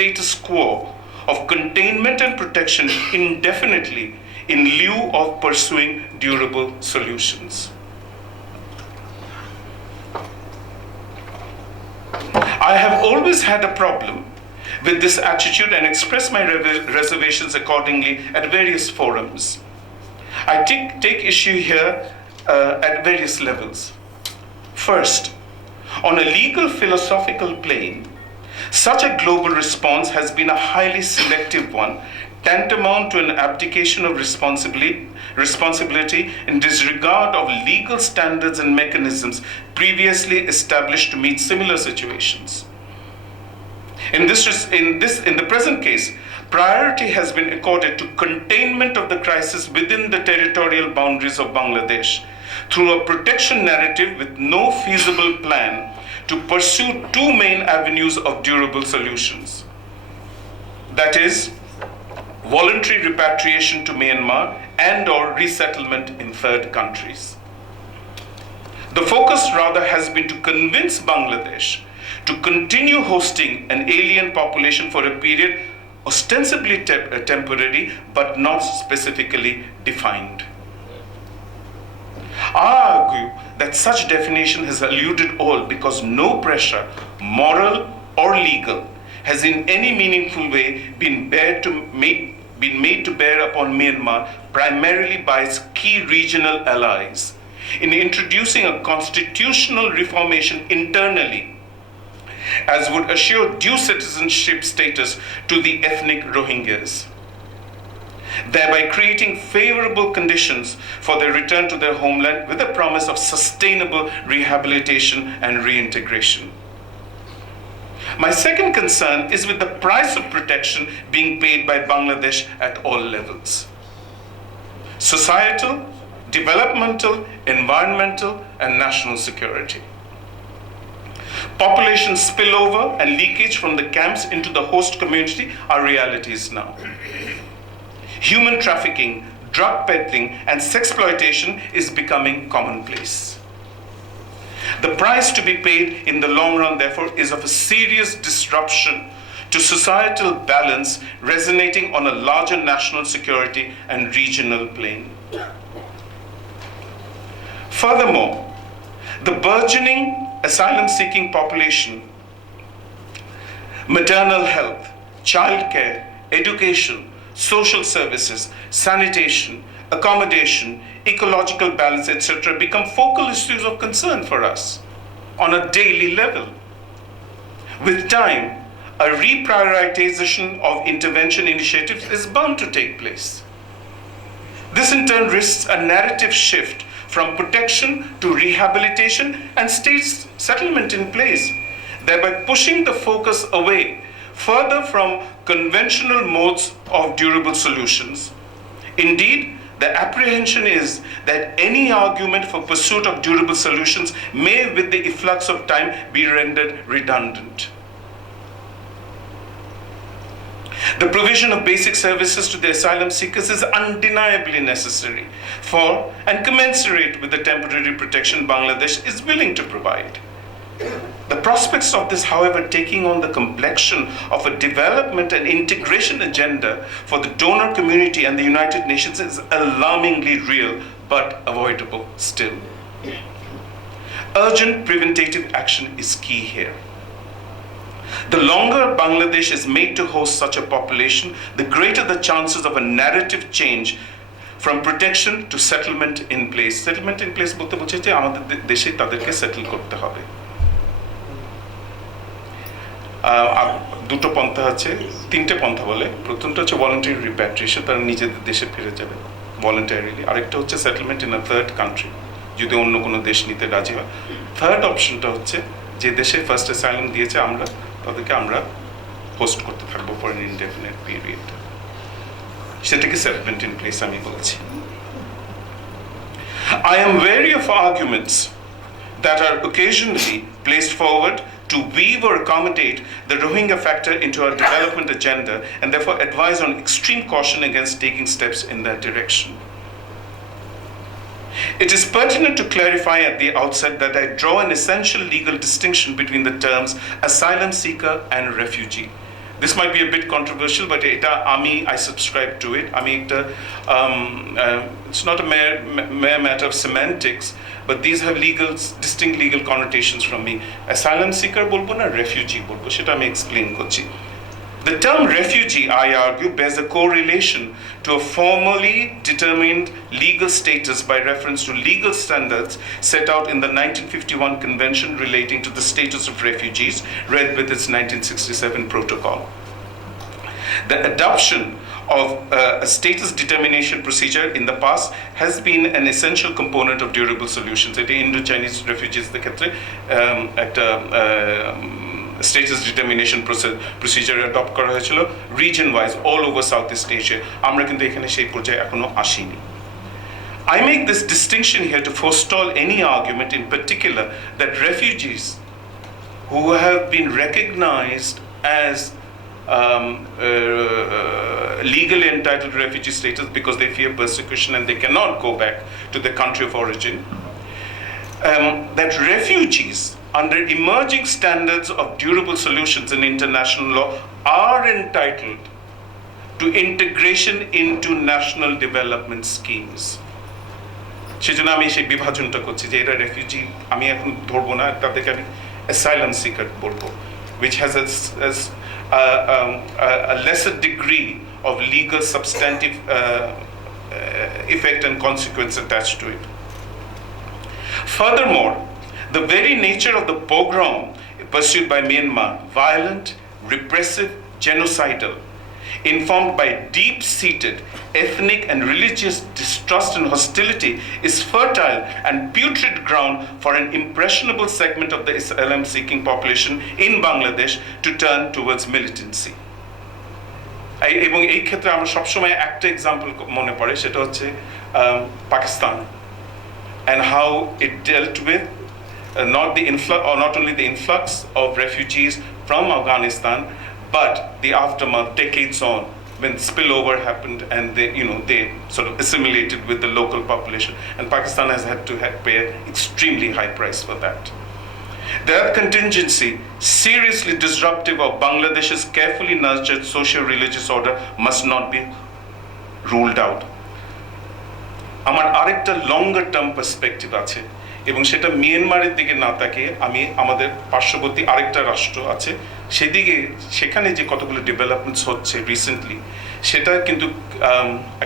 status quo of containment and protection indefinitely in lieu of pursuing durable solutions. I have always had a problem with this attitude and express my reservations accordingly at various forums. I take issue here at various levels. First, on a legal philosophical plane, such a global response has been a highly selective one, tantamount to an abdication of responsibility in disregard of legal standards and mechanisms previously established to meet similar situations. In the present case, priority has been accorded to containment of the crisis within the territorial boundaries of Bangladesh through a protection narrative with no feasible plan to pursue two main avenues of durable solutions. That is, voluntary repatriation to Myanmar and/or resettlement in third countries. The focus rather has been to convince Bangladesh to continue hosting an alien population for a period ostensibly temporary but not specifically defined. I argue that such definition has eluded all because no pressure, moral or legal, has in any meaningful way been made to bear upon Myanmar, primarily by its key regional allies, in introducing a constitutional reformation internally, as would assure due citizenship status to the ethnic Rohingyas, thereby creating favorable conditions for their return to their homeland with a promise of sustainable rehabilitation and reintegration. My second concern is with the price of protection being paid by Bangladesh at all levels: societal, developmental, environmental, and national security. Population spillover and leakage from the camps into the host community are realities now. Human trafficking, drug peddling, and sexploitation is becoming commonplace. The price to be paid in the long run, therefore, is of a serious disruption to societal balance resonating on a larger national security and regional plane. Furthermore, the burgeoning asylum-seeking population, maternal health, childcare, education, social services, sanitation, accommodation, ecological balance, etc., become focal issues of concern for us on a daily level. With time, a reprioritization of intervention initiatives is bound to take place. This in turn risks a narrative shift from protection to rehabilitation and state settlement in place, thereby pushing the focus away further from conventional modes of durable solutions. Indeed, the apprehension is that any argument for pursuit of durable solutions may, with the efflux of time, be rendered redundant. The provision of basic services to the asylum seekers is undeniably necessary for and commensurate with the temporary protection Bangladesh is willing to provide. The prospects of this, however, taking on the complexion of a development and integration agenda for the donor community and the United Nations is alarmingly real but avoidable still. Urgent preventative action is key here. The longer Bangladesh is made to host such a population, the greater the chances of a narrative change from protection to settlement in place. Settlement in place বলতে বলছে যে আমাদের দেশে তাদেরকে settle করতে হবে। দুটো পন্থা আছে, তিনটে পন্থা বলে। প্রথমটা হচ্ছে ভলান্টারি রিপ্যাট্রিয়েশন, তারা নিজেদের দেশে ফিরে যাবে ভলান্টারিলি। আরেকটা হচ্ছে settlement in a third country, যদি অন্য কোনো দেশ নিতে রাজি হয়। থার্ড অপশনটা হচ্ছে যে দেশে ফার্স্ট অ্যাসাইলাম দিয়েছে তাদেরকে আমরা হোস্ট করতে থাকবো ফর অ্যান ইনডেফিনিট পিরিয়ড। সেটাকে সেটেলমেন্ট ইন প্লেস আমি বলছি। I am wary of arguments that are occasionally placed forward to weave or accommodate the Rohingya factor into our development agenda, and therefore advise on extreme caution against taking steps in that direction. It is pertinent to clarify at the outset that I draw an essential legal distinction between the terms asylum seeker and refugee. This might be a bit controversial, but I subscribe to it. It's not a mere matter of semantics, but these have distinct legal connotations from me. Asylum seeker bolbo na refugee bolbo, sheta ami explain korchi. The term refugee, I argue, bears a correlation to a formally determined legal status by reference to legal standards set out in the 1951 Convention relating to the status of refugees, read with its 1967 protocol. The adoption of a status determination procedure in the past has been an essential component of durable solutions. It Indo-Chinese refugees the ক্ষেত্রে status determination procedure adopt করা হয়েছিল region wise all over Southeast Asia. আমরা কিন্তু এখানে সেই পর্যায়ে এখনো আসিনি. I make this distinction here to forestall any argument in particular that refugees who have been recognized as legally entitled refugee status because they fear persecution and they cannot go back to their country of origin, that refugees under emerging standards of durable solutions in international law are entitled to integration into national development schemes. সেজন্য আমি সেই বিভাজনটা করছি যে এরা refugee আমি এখন ধরবো না তাদেরকে আমি asylum seeker বলবো, which has a lesser degree of legal substantive effect and consequence attached to it. Furthermore, the very nature of the pogrom pursued by Myanmar, violent, repressive, genocidal, informed by deep-seated ethnic and religious distrust and hostility, is fertile and putrid ground for an impressionable segment of the asylum-seeking population in Bangladesh to turn towards militancy. এবং এই ক্ষেত্রে আমরা সবসময় একটা example মনে পড়ে, সেটা হচ্ছে Pakistan and how it dealt with not only the influx of refugees from Afghanistan, but the aftermath decades on when spillover happened and they sort of assimilated with the local population, and Pakistan has had to pay an extremely high price for that. Their contingency, seriously disruptive of Bangladesh's carefully nurtured socio-religious order, must not be ruled out. আমার আরেকটা লঙ্গার term perspective আছে, এবং সেটা মিয়ানমারের দিকে না তাকিয়ে আমি আমাদের পার্শ্ববর্তী আরেকটা রাষ্ট্র আছে সেখানে যে কতগুলো ডেভেলপমেন্টস হচ্ছে রিসেন্টলি, সেটা কিন্তু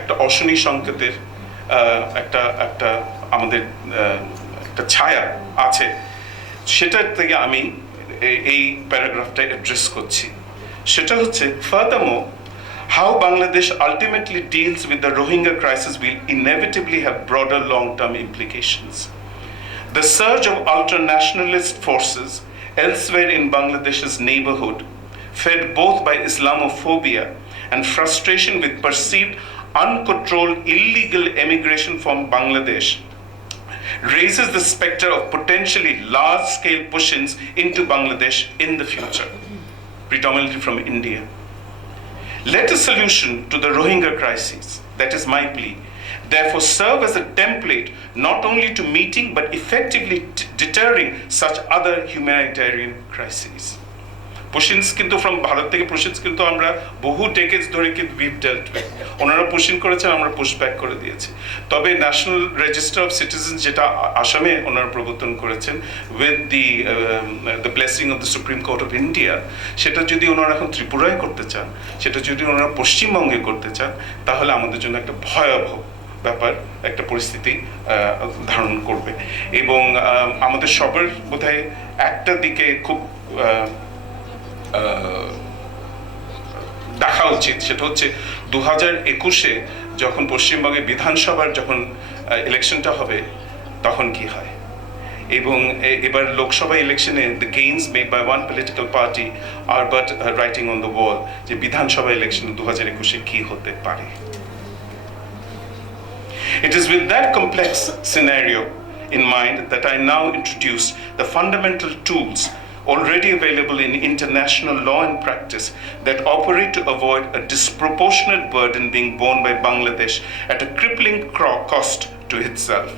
একটা অশনি সংকেতের একটা আমাদের একটা ছায়া আছে। সেটার থেকে আমি এই প্যারাগ্রাফটা অ্যাড্রেস করছি। সেটা হচ্ছে furthermore, how Bangladesh ultimately deals with the Rohingya crisis will inevitably have broader long-term implications. The surge of ultra-nationalist forces elsewhere in Bangladesh's neighborhood, fed both by Islamophobia and frustration with perceived uncontrolled illegal emigration from Bangladesh, raises the specter of potentially large-scale push-ins into Bangladesh in the future, predominantly from India. Let a solution to the Rohingya crisis, that is my plea, therefore serve as a template not only to meeting but effectively deterring such other humanitarian crises. Push-ins কিন্তু from Bharat থেকে push-ins কিন্তু আমরা বহু decades ধরে কিন্তু we've dealt with. ওনারা push-in করেছেন, আমরা push-back করে দিয়েছি। তবে ন্যাশনাল রেজিস্টার অফ সিটিজেন্স যেটা আসামে ওনারা প্রবর্তন করেছেন with the blessing of the Supreme Court of India, সেটা যদি ওনারা এখন ত্রিপুরায় করতে চান, সেটা যদি ওনারা পশ্চিমবঙ্গে করতে চান, তাহলে আমাদের জন্য একটা ভয়াবহ ব্যাপার, একটা পরিস্থিতি ধারণ করবে। এবং আমাদের সবার বোধহয় একটা দিকে খুব দেখা উচিত, সেটা হচ্ছে 2021-এ যখন পশ্চিমবঙ্গে বিধানসভার যখন ইলেকশনটা হবে তখন কি হয়, এবং এবার লোকসভা ইলেকশনে the gains made by one political party are but writing on the wall, যে বিধানসভা ইলেকশনে 2021-এ কি হতে পারে। It is with that complex scenario in mind that I now introduce the fundamental tools already available in international law and practice that operate to avoid a disproportionate burden being borne by Bangladesh at a crippling cost to itself.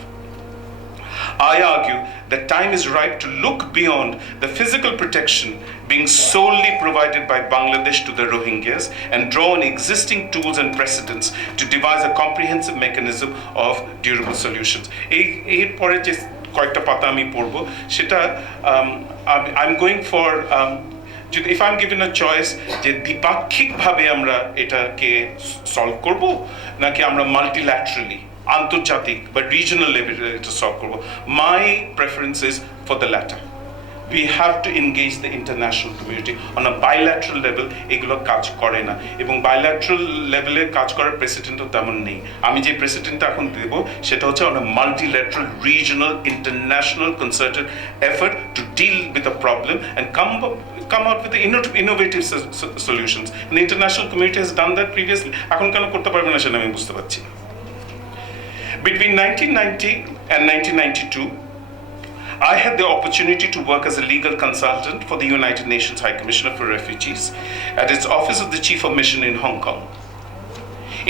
I argue that time is ripe to look beyond the physical protection being solely provided by Bangladesh to the Rohingyas and draw on existing tools and precedents to devise a comprehensive mechanism of durable solutions. এরপরে যে কয়েকটা পাতা আমি পড়বো সেটা I'm going for if I'm given a choice যে দ্বিপাক্ষিকভাবে আমরা এটাকে সলভ করব নাকি আমরা মাল্টিল্যাটারালি আন্তর্জাতিক বা রিজনাল লেভেলে এটা সলভ করব, my preference is for the latter. We have to engage the international community on a bilateral level. এগুলো কাজ করে না এবং bilateral level কাজ করার প্রেসিডেন্টও তেমন নেই। আমি যে প্রেসিডেন্টটা এখন দেব সেটা হচ্ছে on a multilateral, regional, international concerted effort to deal with the problem and come out with the innovative solutions. And the international community has done that previously. এখন কেন করতে পারবে না সেটা আমি বুঝতে পারছি। Between 1990 and 1992, I had the opportunity to work as a legal consultant for the United Nations High Commissioner for Refugees at its Office of the Chief of Mission in Hong Kong.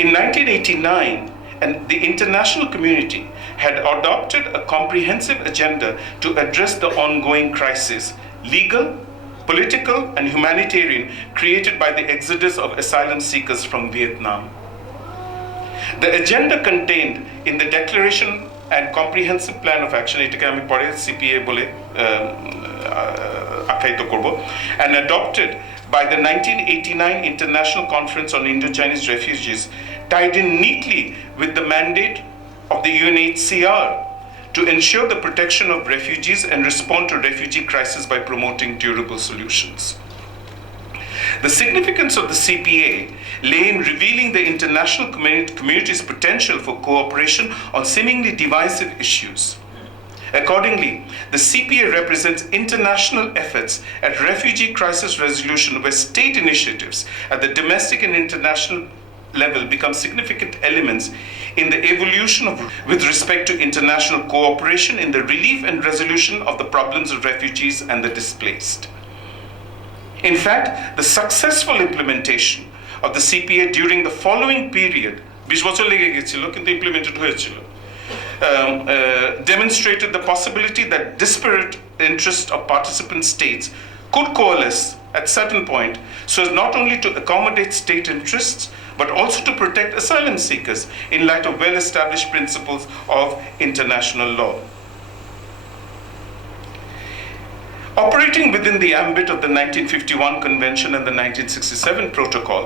In 1989, and the international community had adopted a comprehensive agenda to address the ongoing crisis, legal, political, and humanitarian, created by the exodus of asylum seekers from Vietnam. The agenda contained in the Declaration and Comprehensive Plan of Action, এটাকে আমি পরে CPA বলে আখ্যায়িত করব, and adopted by the 1989 International Conference on Indo-Chinese Refugees, tied in neatly with the mandate of the UNHCR to ensure the protection of refugees and respond to refugee crisis by promoting durable solutions. The significance of the CPA lay in revealing the international community's potential for cooperation on seemingly divisive issues. Accordingly, the CPA represents international efforts at refugee crisis resolution where state initiatives at the domestic and international level become significant elements in the evolution with respect to international cooperation in the relief and resolution of the problems of refugees and the displaced. In fact, the successful implementation of the CPA during the following period, 20 বছর লেগে গেছিল কিন্তু implemented হয়েছিল, demonstrated the possibility that disparate interests of participant states could coalesce at certain point so as not only to accommodate state interests but also to protect asylum seekers in light of well-established principles of international law. Operating within the ambit of the 1951 Convention and the 1967 Protocol,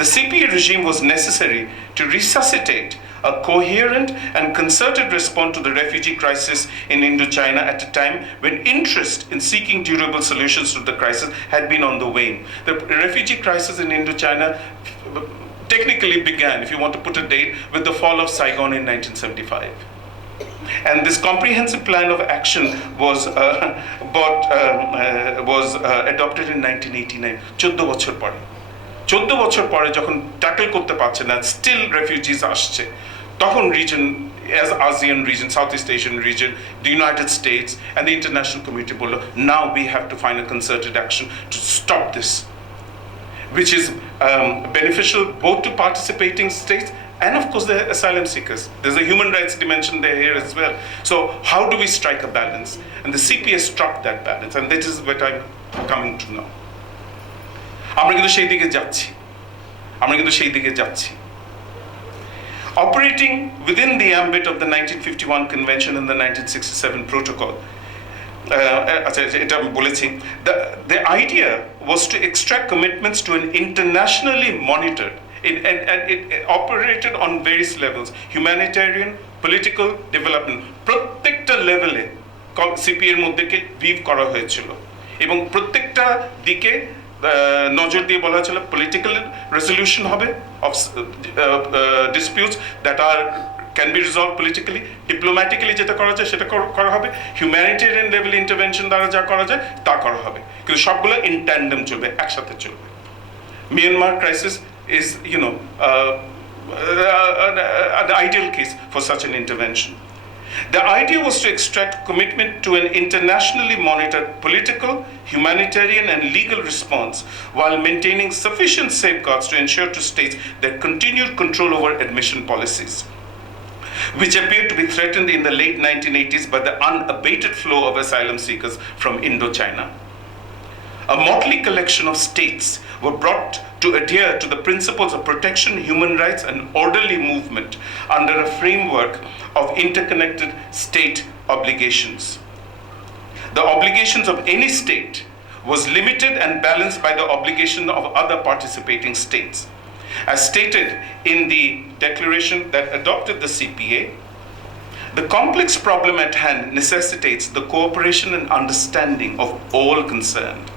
the CPA regime was necessary to resuscitate a coherent and concerted response to the refugee crisis in Indochina at a time when interest in seeking durable solutions to the crisis had been on the wane. The refugee crisis in Indochina technically began, if you want to put a date, with the fall of Saigon in 1975. And this comprehensive plan of action was adopted in 1989, 14 বছর পরে। 14 বছর পরে যখন tackle করতে পারছে না, still refugees আসছে, তখন region, as ASEAN region, Southeast Asian region, the United States and the international community বলল, now we have to find a concerted action to stop this, which is beneficial both to participating states and of course the asylum seekers. There's a human rights dimension there here as well. So how do we strike a balance? And the CPA struck that balance, and this is what I'm coming to now. আমরা কিন্তু সেই দিকে যাচ্ছি। Operating within the ambit of the 1951 Convention and the 1967 Protocol, the idea was to extract commitments to an internationally monitored, and it operated on various levels: humanitarian, political, development. প্রত্যেকটা লেভেলে CPA এর মধ্যে Viv করা হয়েছিল এবং প্রত্যেকটা দিকে নজর দিয়ে বলা হয়েছিল political resolution হবে of disputes that can be resolved politically, diplomatically যেটা করা যায় সেটা করা হবে, humanitarian level intervention দ্বারা যা করা যায় তা করা হবে, কিন্তু সবগুলো in tandem চলবে, একসাথে চলবে। Myanmar crisis is, an ideal case for such an intervention. The idea was to extract commitment to an internationally monitored political, humanitarian, and legal response while maintaining sufficient safeguards to ensure to states their continued control over admission policies. which appeared to be threatened in the late 1980s by the unabated flow of asylum seekers from Indochina. A motley collection of states were brought to adhere to the principles of protection, human rights, and orderly movement under a framework of interconnected state obligations. The obligations of any state was limited and balanced by the obligation of other participating states. As stated in the declaration that adopted the CPA, the complex problem at hand necessitates the cooperation and understanding of all concerned,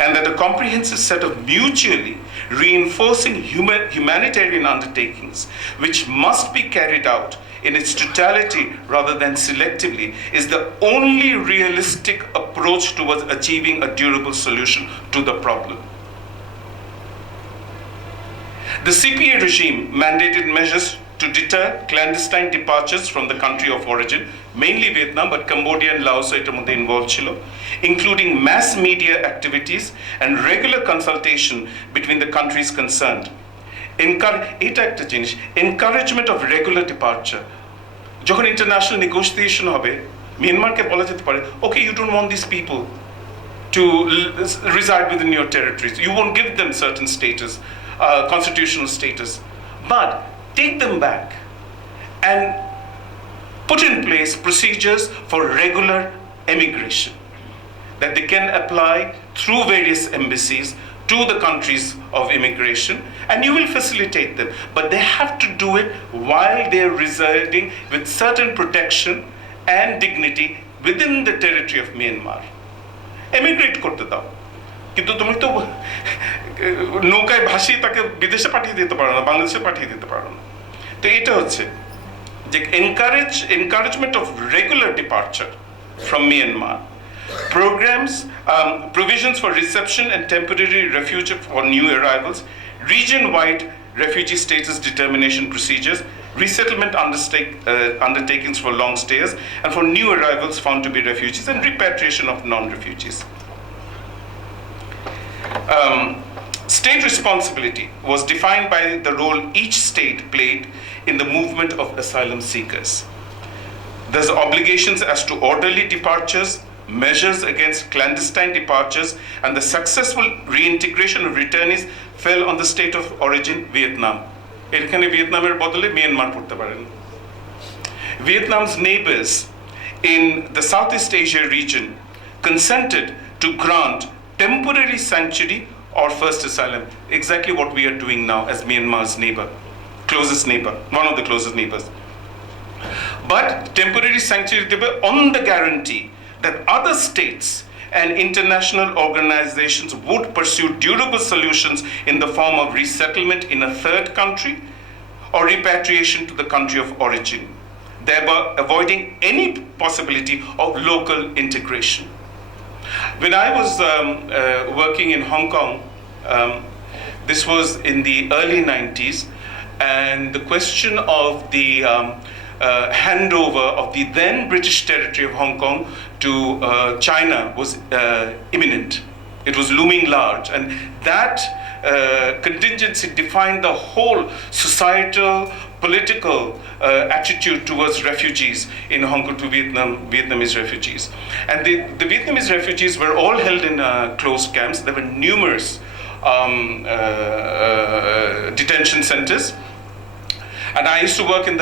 and that a comprehensive set of mutually reinforcing humanitarian undertakings, which must be carried out in its totality rather than selectively, is the only realistic approach towards achieving a durable solution to the problem. The CPA regime mandated measures to deter clandestine departures from the country of origin, mainly Vietnam, but Cambodia and Laos এটার মধ্যে involved ছিল, including mass media activities and regular consultation between the countries concerned. এটা একটা জিনিস, encouragement of regular departure. যখন international negotiation হবে, মিয়ানমারকে বলা যেতে পারে, okay, you don't want these people to reside within your territories. You won't give them certain status, constitutional status, but take them back and put in place procedures for regular emigration that they can apply through various embassies to the countries of immigration, and you will facilitate them. But they have to do it while they're residing with certain protection and dignity within the territory of Myanmar. Emigrate করতে দাও, কিন্তু তুমি তো নৌকায় ভাসিয়ে তাকে বিদেশে পাঠিয়ে দিতে পারো না, বাংলাদেশে পাঠিয়ে দিতে পারো না। তো এটা হচ্ছে যে encouragement of regular departure from Myanmar, programs, provisions for reception and temporary refuge for new arrivals, region-wide refugee status determination procedures, resettlement undertakings for long stayers, and for new arrivals found to be refugees, and repatriation of non-refugees. State responsibility was defined by the role each state played in the movement of asylum seekers. There's obligations as to orderly departures, measures against clandestine departures, and the successful reintegration of returnees fell on the state of origin, Vietnam. এখানে ভিয়েতনামের বদলে Myanmar পড়তে পারেন। Vietnam's neighbors in the Southeast Asia region consented to grant temporary sanctuary or first asylum, exactly what we are doing now as Myanmar's neighbor, closest neighbor, one of the closest neighbors. But temporary sanctuary on the guarantee that other states and international organizations would pursue durable solutions in the form of resettlement in a third country or repatriation to the country of origin, thereby avoiding any possibility of local integration. When I was working in Hong Kong, this was in the early 90s, and the question of the handover of the then British territory of Hong Kong to China was imminent. It was looming large, and that contingency defined the whole societal, political attitude towards refugees in Hong Kong, to Vietnamese refugees. And the Vietnamese refugees were all held in closed camps. There were numerous detention centers, and I used to work in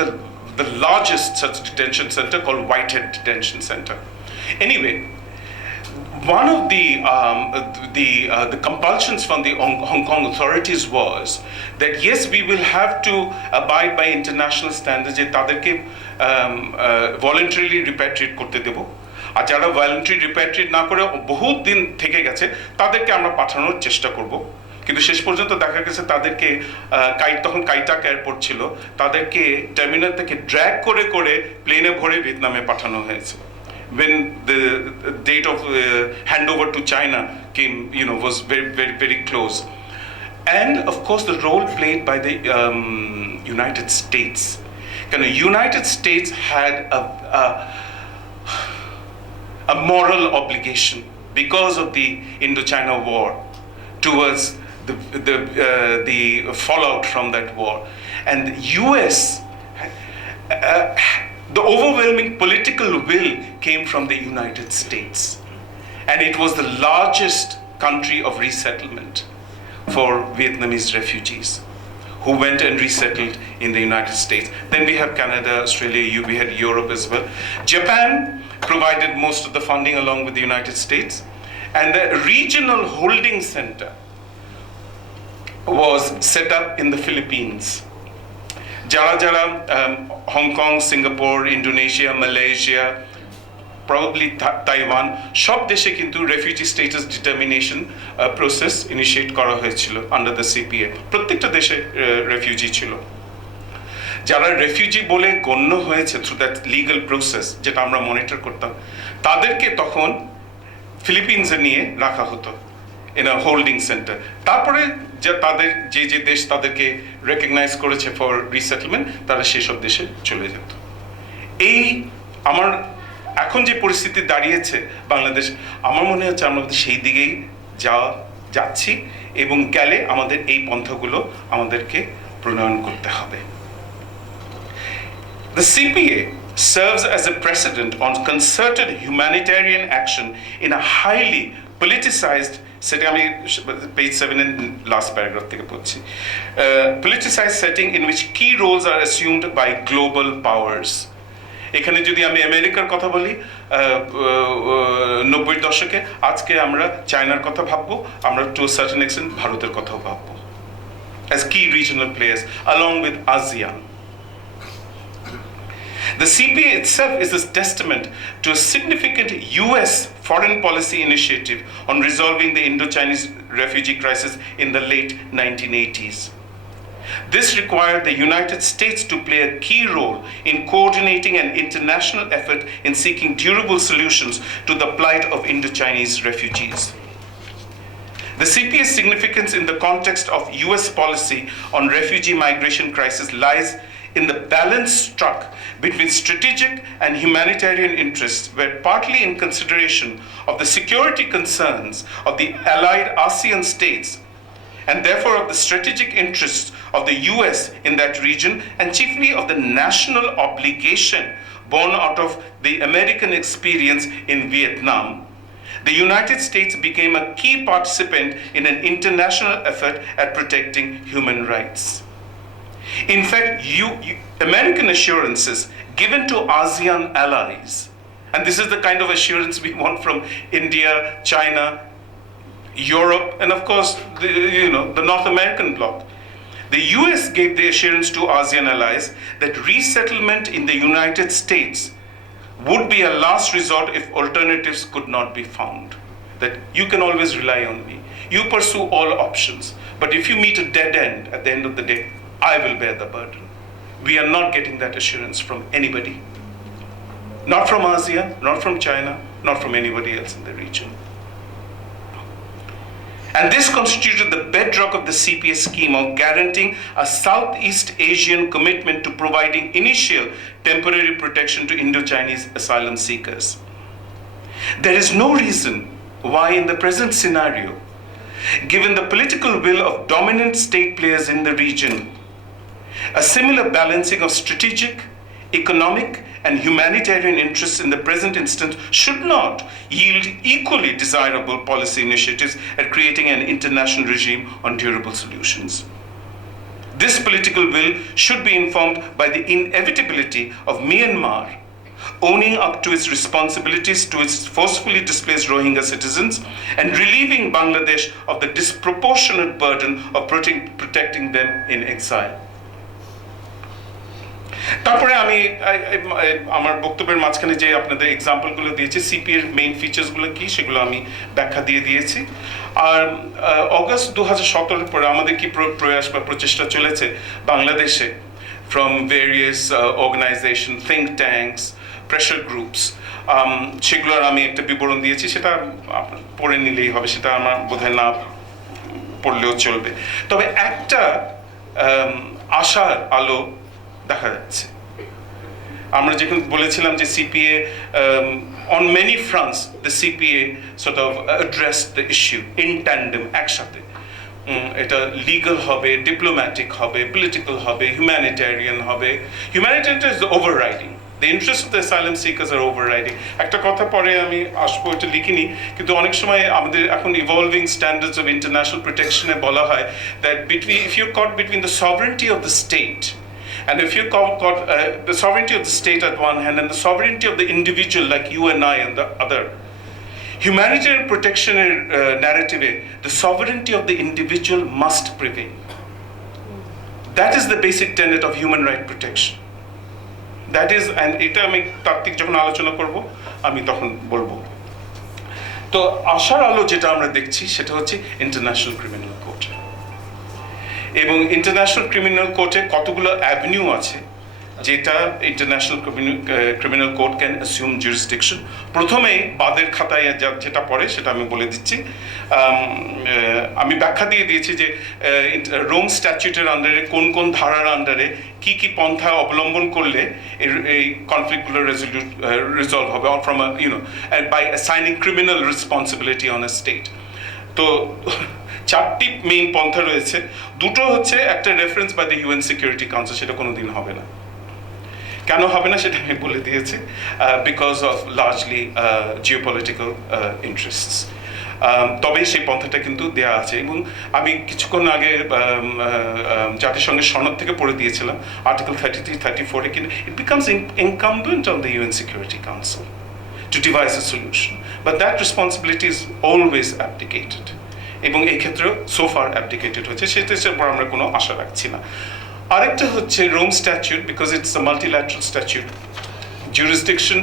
the largest such detention center called Whitehead Detention Center. Anyway, one of the compulsions from the Hong Kong authorities was that yes, we will have to abide by international standards, যে তাদেরকে voluntarily repatriate করতে দেব, আর যারা voluntarily repatriate না করে বহুত দিন থেকে গেছে তাদেরকে আমরা পাঠানোর চেষ্টা করব। কিন্তু শেষ পর্যন্ত দেখা গেছে তাদেরকে তখন কাইটাক এয়ারপোর্ট ছিল, তাদেরকে টার্মিনাল থেকে ড্র্যাগ করে করে প্লেনে ভরে ভিয়েতনামে পাঠানো হয়েছে। When the date of handover to China came, was very, very, very close. And of course, the role played by the United States. The United States had a moral obligation because of the Indochina War towards the fallout from that war. And the US the overwhelming political will came from the United States. And it was the largest country of resettlement for Vietnamese refugees who went and resettled in the United States. Then we have Canada, Australia, we had Europe as well. Japan provided most of the funding along with the United States. And the regional holding center was set up in the Philippines. Hong Kong, Singapore, Indonesia, Malaysia, probably Taiwan, সব দেশে কিন্তু refugee status determination process initiate করা হয়েছিল under the CPA. প্রত্যেকটা দেশে refugee ছিল। যারা refugee বলে গণ্য হয়েছে through that legal process যেটা আমরা মনিটর করতাম, তাদেরকে তখন ফিলিপিন্সে নিয়ে রাখা হতো in a holding center. তারপরে যে তাদের যে দেশ তাদেরকে রেকগনাইজ করেছে ফর রিসেটলমেন্ট, তারা সেসব দেশে চলে যেত। এই আমার এখন যে পরিস্থিতি দাঁড়িয়েছে বাংলাদেশ, আমার মনে হচ্ছে আমরা সেই দিকেই যাচ্ছি এবং গেলে আমাদের এই পন্থাগুলো আমাদেরকে প্রণয়ন করতে হবে। The CPA serves as a precedent on concerted humanitarian action in a highly politicized setting. আমি page 7 in last paragraph থেকে পড়ছি। Politicized setting in which key roles are assumed by global powers. এখানে যদি আমি আমেরিকার কথা বলি 90 দশকে, আজকে আমরা চায়নার কথা ভাববো, আমরা to a certain extent ভারতের কথাও ভাববো as key regional players along with ASEAN. The CPA itself is a testament to a significant US foreign policy initiative on resolving the Indo-Chinese refugee crisis in the late 1980s. This required the United States to play a key role in coordinating an international effort in seeking durable solutions to the plight of Indo-Chinese refugees. The CPA's significance in the context of US policy on refugee migration crisis lies in the balance struck between strategic and humanitarian interests, where partly in consideration of the security concerns of the allied ASEAN states, and therefore of the strategic interests of the US in that region, and chiefly of the national obligation born out of the American experience in Vietnam, the United States became a key participant in an international effort at protecting human rights. In fact, American assurances given to ASEAN allies, and this is the kind of assurance we want from India, China, Europe, and of course, the North American bloc. The US gave the assurance to ASEAN allies that resettlement in the United States would be a last resort if alternatives could not be found. That you can always rely on me. You pursue all options, but if you meet a dead end at the end of the day, I will bear the burden. We are not getting that assurance from anybody. Not from ASEAN, not from China, not from anybody else in the region. And this constituted the bedrock of the CPA scheme of guaranteeing a Southeast Asian commitment to providing initial temporary protection to Indo-Chinese asylum seekers. There is no reason why in the present scenario, given the political will of dominant state players in the region, a similar balancing of strategic, economic, and humanitarian interests in the present instance should not yield equally desirable policy initiatives at creating an international regime on durable solutions. This political will should be informed by the inevitability of Myanmar owning up to its responsibilities to its forcefully displaced Rohingya citizens and relieving Bangladesh of the disproportionate burden of protecting them in exile. তারপরে আমি আমার বক্তব্যের মাঝখানে যে আপনাদের এক্সাম্পলগুলো দিয়েছি, CP এর main ফিচার্সগুলো কি সেগুলো আমি ব্যাখ্যা দিয়ে দিয়েছি। আর অগস্ট 2017 পরে আমাদের কি প্রয়াস বা প্রচেষ্টা চলেছে বাংলাদেশে from various organisation, think tanks, pressure groups, সেগুলোর আমি একটা বিবরণ দিয়েছি, সেটা পড়ে নিলেই হবে, সেটা আমার বোধহয় না পড়লেও চলবে। তবে একটা আশার আলো দেখা যাচ্ছে। আমরা যখন বলেছিলাম যে CPA on many fronts the CPA sort of addressed the issue in tandem, একসাথে। এটা লিগাল হবে, ডিপ্লোম্যাটিক হবে, পলিটিক্যাল হবে, হিউম্যানিটেরিয়ান হবে। Humanitarian is overriding, the interest of the asylum seekers are overriding. একটা কথা পরে আমি আসবো, এটা লিখিনি, কিন্তু অনেক সময় আমাদের এখন ইভলভিং স্ট্যান্ডার্ডস অফ ইন্টারন্যাশনাল প্রোটেকশনে বলা হয় that if you caught between the sovereignty of the state and if you caught the sovereignty of the state at one hand and the sovereignty of the individual like you and I on the other, humanitarian protection narrative, the sovereignty of the individual must prevail. That is the basic tenet of human right protection. That is, and এটা আমি তাত্ত্বিক যখন আলোচনা করব আমি তখন বলবো। তো আশার আলো যেটা আমরা দেখছি সেটা হচ্ছে ইন্টারন্যাশনাল ক্রিমিনাল কোর্ট, এবং ইন্টারন্যাশনাল ক্রিমিনাল কোর্টে কতগুলো অ্যাভিনিউ আছে যেটা international criminal court can assume jurisdiction. প্রথমেই বাদের খাতায় যেটা পড়ে সেটা আমি বলে দিচ্ছি। আমি ব্যাখ্যা দিয়ে দিয়েছি যে রোম স্ট্যাচুটের আন্ডারে কোন কোন ধারার আন্ডারে কি কি পন্থা অবলম্বন করলে এই কনফ্লিক্টগুলো রিজলভ হবে from by assigning criminal responsibility on a state. তো চারটি মেইন পন্থা রয়েছে। দুটো হচ্ছে একটা reference by the UN security council, সেটা কোনোদিন হবে না। কেন হবে না সেটা আমি বলে দিয়েছি, বিকজ অফ লার্জলি জিওপলিটিক্যাল ইন্টারেস্টস। তবে সেই পন্থাটা কিন্তু দেয়া আছে, এবং আমি কিছুক্ষণ আগে জাতিসংঘের সনদ থেকে পড়ে দিয়েছিলাম আর্টিকেল 33, 34-এ কিন্তু it becomes incumbent on the UN security council to devise a solution, but that responsibility is always abdicated, এবং এই ক্ষেত্রে সো ফার অ্যাবডিকেটেড হচ্ছে, সেটার উপর আমরা কোনো আশা রাখছি না। আরেকটা হচ্ছে Rome statute, because it's a multilateral statute, jurisdiction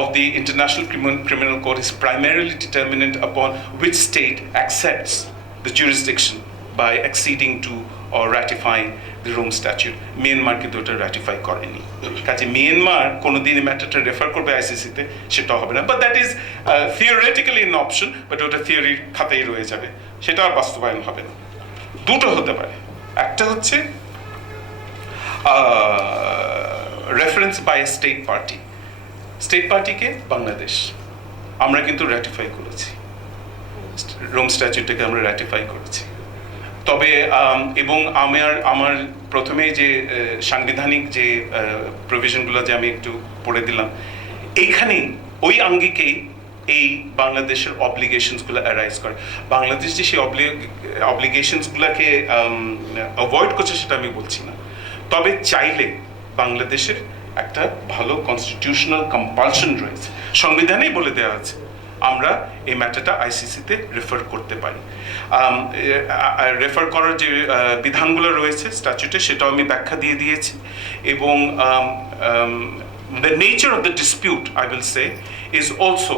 of the International Criminal Court is primarily determinant upon which state accepts the jurisdiction by acceding to or ratifying the Rome Statute. Myanmar কিন্তু ওটা রাটিফাই করেনি, কাজে Myanmar কোনোদিন ম্যাটারটা refer করবে আইসিসিতে সেটা হবে না। But that is theoretically N option, but ওটা থিওরির খাতেই রয়ে যাবে, সেটা আর বাস্তবায়ন হবে না। দুটো হতে পারে, একটা হচ্ছে reference by a state party. State পার্টিকে বাংলাদেশ, আমরা কিন্তু র্যাটিফাই করেছি, রোম স্ট্যাচুটটাকে আমরা র্যাটিফাই করেছি। তবে এবং আমার প্রথমে যে সাংবিধানিক যে প্রভিশনগুলো যে আমি একটু পড়ে দিলাম, এইখানেই ওই আঙ্গিকেই এই বাংলাদেশের অব্লিগেশনসগুলো অ্যারাইজ করে। বাংলাদেশ যে সেই অব্লিগেশনসগুলোকে অ্যাভয়েড করছে সেটা আমি বলছি না, তবে চাইলে বাংলাদেশের একটা ভালো কনস্টিটিউশনাল কম্পালশন রয়েছে, সংবিধানেই বলে দেওয়া আছে আমরা এই ম্যাটারটা আইসিসিতে রেফার করতে পারি। রেফার করার যে বিধানগুলো রয়েছে স্ট্যাচুটে সেটাও আমি ব্যাখ্যা দিয়ে দিয়েছি, এবং the nature of the dispute, I will say, is also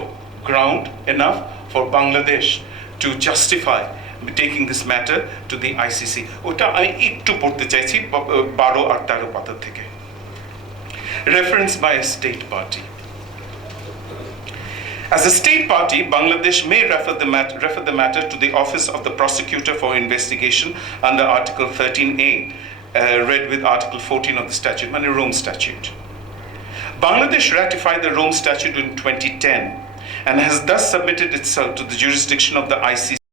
ground enough for Bangladesh to justify taking this matter to the ICC. ওটা আমি একটু পড়তে চাইছি 12 আর 13 পাতা থেকে। Reference by a state party. As a state party, Bangladesh may refer the matter to the Office of the Prosecutor for Investigation under Article 13A, read with Article 14 of the statute, the Rome Statute. Bangladesh ratified the Rome Statute in 2010 and has thus submitted itself to the jurisdiction of the ICC